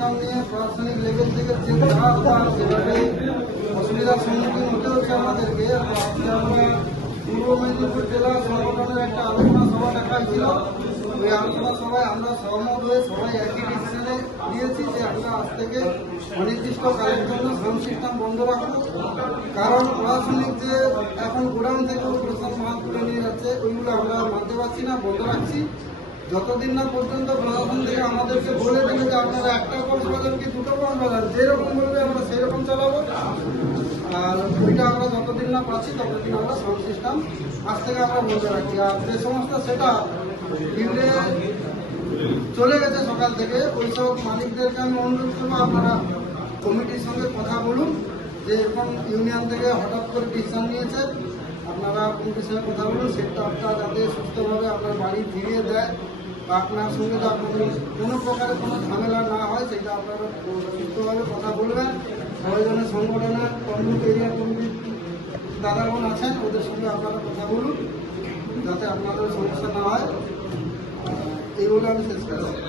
System নিয়ে প্রশাসনিক level থেকে যে যা উপায় সেভাবে অসুবিধার সম্মুখীন হতে হচ্ছে আমাদেরকে। আমরা পূর্ব মেদিনীপুর জেলা সংগঠনের একটা আলোচনা সভা ডাকা ছিল। ওই আলোচনা সভায় আমরা সহমত হয়ে সবাই একই ডিসিশনে দিয়েছি যে আমরা আজ থেকে অনির্দিষ্টকালের জন্য সাউন্ড সিস্টেম বন্ধ রাখব। কারণ প্রশাসনিক যে এখন গোডাউন থেকে প্রশাসন মাল তুলে নিয়ে যাচ্ছে, ওইগুলো আমরা মানতে পারছি না, বন্ধ রাখছি। যতদিন না পর্যন্ত প্রশাসন থেকে আমাদেরকে বলে দেবে যে আপনারা একটা কর্স বাজান কি দুটো কর্স বাজান যেরকম বলবে আমরা সেরকম চালাবো। আর ওইটা আমরা যতদিন না পাচ্ছি ততদিন আমরা সাউন্ড সিস্টেম আজ থেকে আমরা বন্ধ রাখছি। আর যে সমস্ত সেটা ফিল্ডে চলে গেছে সকাল থেকে, ওইসব মালিকদেরকে আমি অনুরোধ করব আপনারা কমিটির সঙ্গে কথা বলুন যে এরকম ইউনিয়ন থেকে হঠাৎ করে ডিসিশন নিয়েছে। আপনারা কমিটির সঙ্গে কথা বলুন সেক্টরটা যাতে সুস্থভাবে আপনার বাড়ি ফিরিয়ে দেয়। আপনার সঙ্গে তো কোনো কোনো প্রকারের কোনো ঝামেলা না হয়, সেটা আপনারা সুস্থভাবে কথা বলবেন। প্রয়োজনে সংগঠনের কমিউনিটি এরিয়া কমিউনিটি দাদাগণ আছেন, ওদের সঙ্গে আপনারা কথা বলুন, যাতে আপনাদের সমস্যা না হয়। এই বলে আমি শেষ করছি।